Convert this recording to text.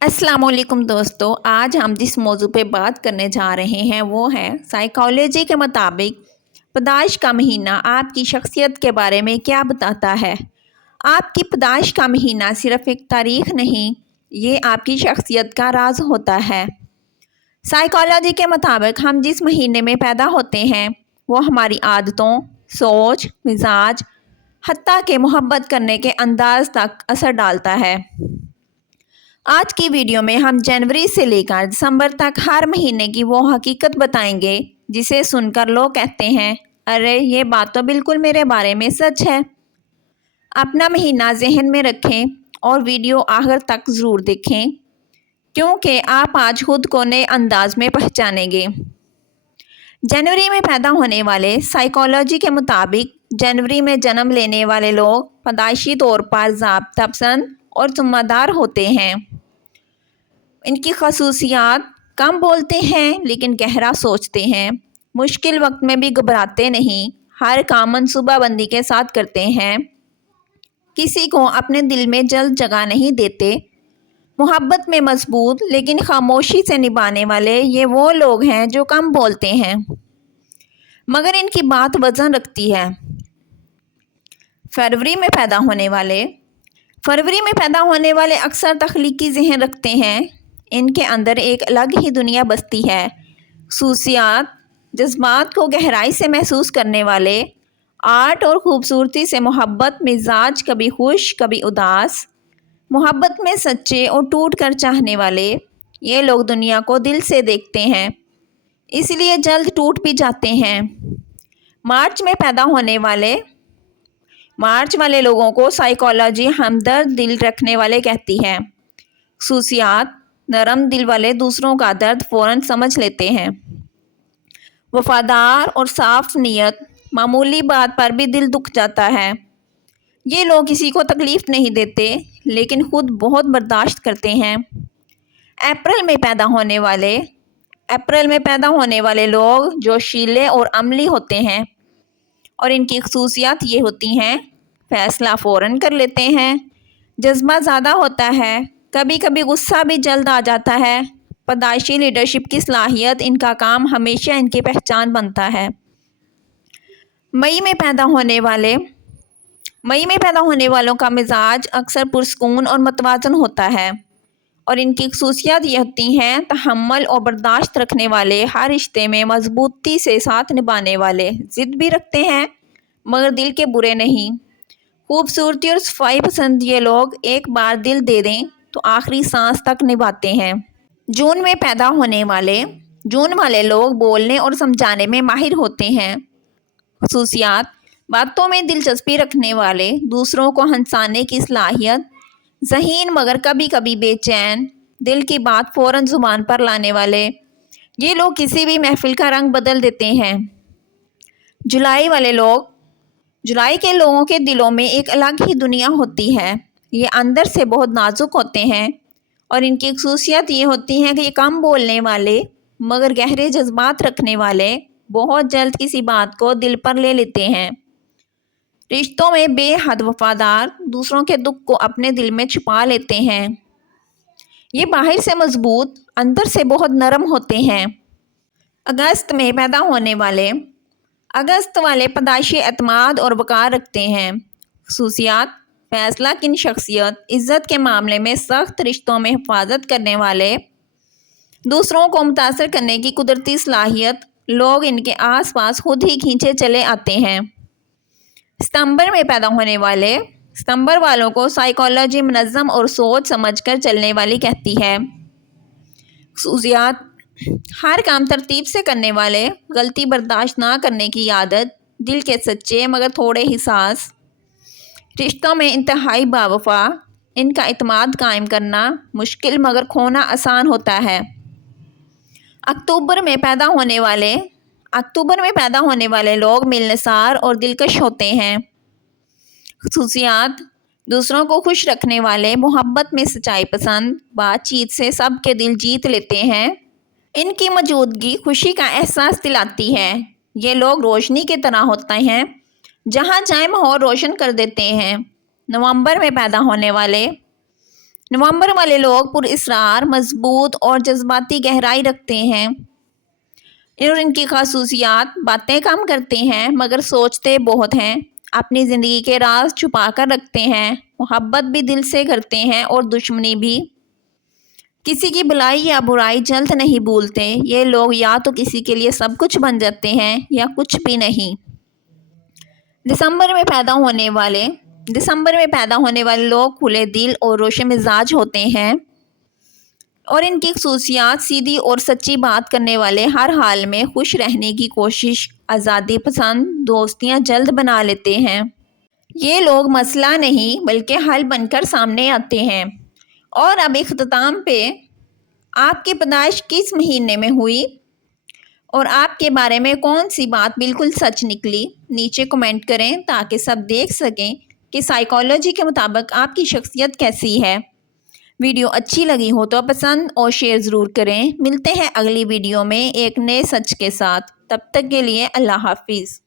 अस्सलाम वालेकुम दोस्तों, आज हम जिस मौजू पे बात करने जा रहे हैं वो है साइकोलॉजी के मुताबिक पैदाइश का महीना आपकी शख्सियत के बारे में क्या बताता है। आपकी पैदाइश का महीना सिर्फ एक तारीख नहीं, ये आपकी शख्सियत का राज होता है। साइकोलॉजी के मुताबिक हम जिस महीने में पैदा होते हैं वो हमारी आदतों, सोच, मिजाज, हत्ता के मोहब्बत करने के अंदाज तक असर डालता है। आज की वीडियो में हम जनवरी से लेकर दिसंबर तक हर महीने की वो हकीकत बताएंगे जिसे सुनकर लोग कहते हैं, अरे ये बात तो बिल्कुल मेरे बारे में सच है। अपना महीना जहन में रखें और वीडियो आखिर तक ज़रूर देखें, क्योंकि आप आज खुद को नए अंदाज में पहचानेंगे। जनवरी में पैदा होने वाले साइकोलॉजी के मुताबिक जनवरी में जन्म लेने वाले लोग पैदाइशी तौर पर ज़ाब्ता पसंद और ज़िम्मेदार होते हैं। इनकी खसूसियात कम बोलते हैं लेकिन गहरा सोचते हैं, मुश्किल वक्त में भी घबराते नहीं, हर काम मनसूबाबंदी के साथ करते हैं, किसी को अपने दिल में जल्द जगह नहीं देते, मोहब्बत में मजबूत लेकिन खामोशी से निभाने वाले ये वो लोग हैं जो कम बोलते हैं मगर इनकी बात वजन रखती है। फरवरी में पैदा होने वाले अक्सर तख्लीकी जहन रखते हैं, इनके अंदर एक अलग ही दुनिया बसती है। खसूसियात, जज्बात को गहराई से महसूस करने वाले, आर्ट और ख़ूबसूरती से मोहब्बत, मिजाज कभी खुश कभी उदास, मोहब्बत में सच्चे और टूट कर चाहने वाले। ये लोग दुनिया को दिल से देखते हैं, इसलिए जल्द टूट भी जाते हैं। मार्च वाले लोगों को साइकोलॉजी हमदर्द दिल रखने वाले कहती है। खसूसियात, नरम दिल वाले दूसरों का दर्द फ़ौरन समझ लेते हैं, वफादार और साफ नीयत, मामूली बात पर भी दिल दुख जाता है। ये लोग किसी को तकलीफ़ नहीं देते लेकिन खुद बहुत बर्दाश्त करते हैं। अप्रैल में पैदा होने वाले लोग जोशीले और अमली होते हैं और इनकी खसूसियात ये होती हैं, फ़ैसला फ़ौरन कर लेते हैं, जज्बा ज़्यादा होता है, कभी कभी गुस्सा भी जल्द आ जाता है। पैदाइशी लीडरशिप की सलाहियत इनका काम हमेशा इनकी पहचान बनता है। मई में पैदा होने वालों का मिजाज अक्सर पुरस्कून और मतवाजन होता है और इनकी खसूसियात ये होती हैं, तहम्मुल और बर्दाश्त रखने वाले, हर रिश्ते में मजबूती से साथ निभाने वाले, ज़िद भी रखते हैं मगर दिल के बुरे नहीं, खूबसूरती और सफाई पसंद। ये लोग एक बार दिल दे दें तो आखिरी सांस तक निभाते हैं। जून वाले लोग बोलने और समझाने में माहिर होते हैं। खसूसियात, बातों में दिलचस्पी रखने वाले, दूसरों को हंसाने की सलाहियत, ज़हीन मगर कभी कभी बेचैन, दिल की बात फ़ौरन ज़ुबान पर लाने वाले। ये लोग किसी भी महफिल का रंग बदल देते हैं। जुलाई के लोगों के दिलों में एक अलग ही दुनिया होती है, ये अंदर से बहुत नाजुक होते हैं और इनकी खसूसियत ये होती है कि ये कम बोलने वाले मगर गहरे जज्बात रखने वाले, बहुत जल्द किसी बात को दिल पर ले लेते हैं। रिश्तों में बेहद वफादार, दूसरों के दुख को अपने दिल में छुपा लेते हैं। ये बाहर से मजबूत, अंदर से बहुत नरम होते हैं। अगस्त वाले पैदाइशी एतमाद और वक़ार रखते हैं। खसूसियात, फैसला किन शख्सियत, इज़्ज़त के मामले में सख्त, रिश्तों में हिफाजत करने वाले, दूसरों को मुतासर करने की कुदरती सलाहियत, लोग इनके आसपास खुद ही खींचे चले आते हैं। सितंबर वालों को साइकोलॉजी मुनज़्ज़म और सोच समझकर चलने वाली कहती है। खसूसियात, हर काम तरतीब से करने वाले, गलती बर्दाश्त ना करने की आदत, दिल के सच्चे मगर थोड़े हिसास, रिश्तों में इंतहाई बावफा, इनका इत्मीनान कायम करना मुश्किल मगर खोना आसान होता है। अक्टूबर में पैदा होने वाले लोग मिलनसार और दिलकश होते हैं। खसूसियात, दूसरों को खुश रखने वाले, मोहब्बत में सच्चाई पसंद, बातचीत से सबके दिल जीत लेते हैं, इनकी मौजूदगी खुशी का एहसास दिलाती है। ये लोग रोशनी की तरह होते हैं, जहाँ जाए माहौल रोशन कर देते हैं। नवंबर में पैदा होने वाले नवंबर वाले लोग पुरअसरार, मजबूत और जज्बाती गहराई रखते हैं और इनकी खासूसियात बातें कम करते हैं मगर सोचते बहुत हैं, अपनी ज़िंदगी के राज छुपा कर रखते हैं, मोहब्बत भी दिल से करते हैं और दुश्मनी भी। किसी की भलाई या बुराई जल्द नहीं भूलते। ये लोग या तो किसी के लिए सब कुछ बन जाते हैं या कुछ भी नहीं। दिसंबर में पैदा होने वाले लोग खुले दिल और रोशन मिजाज होते हैं और इनकी खसूसियात सीधी और सच्ची बात करने वाले, हर हाल में खुश रहने की कोशिश, आज़ादी पसंद, दोस्तियां जल्द बना लेते हैं। ये लोग मसला नहीं बल्कि हल बनकर सामने आते हैं। और अब इख्तिताम पे आपकी पैदाइश किस महीने में हुई और आपके बारे में कौन सी बात बिल्कुल सच निकली, नीचे कमेंट करें ताकि सब देख सकें कि साइकोलॉजी के मुताबिक आपकी शख्सियत कैसी है। वीडियो अच्छी लगी हो तो पसंद और शेयर ज़रूर करें। मिलते हैं अगली वीडियो में एक नए सच के साथ। तब तक के लिए अल्लाह हाफिज़।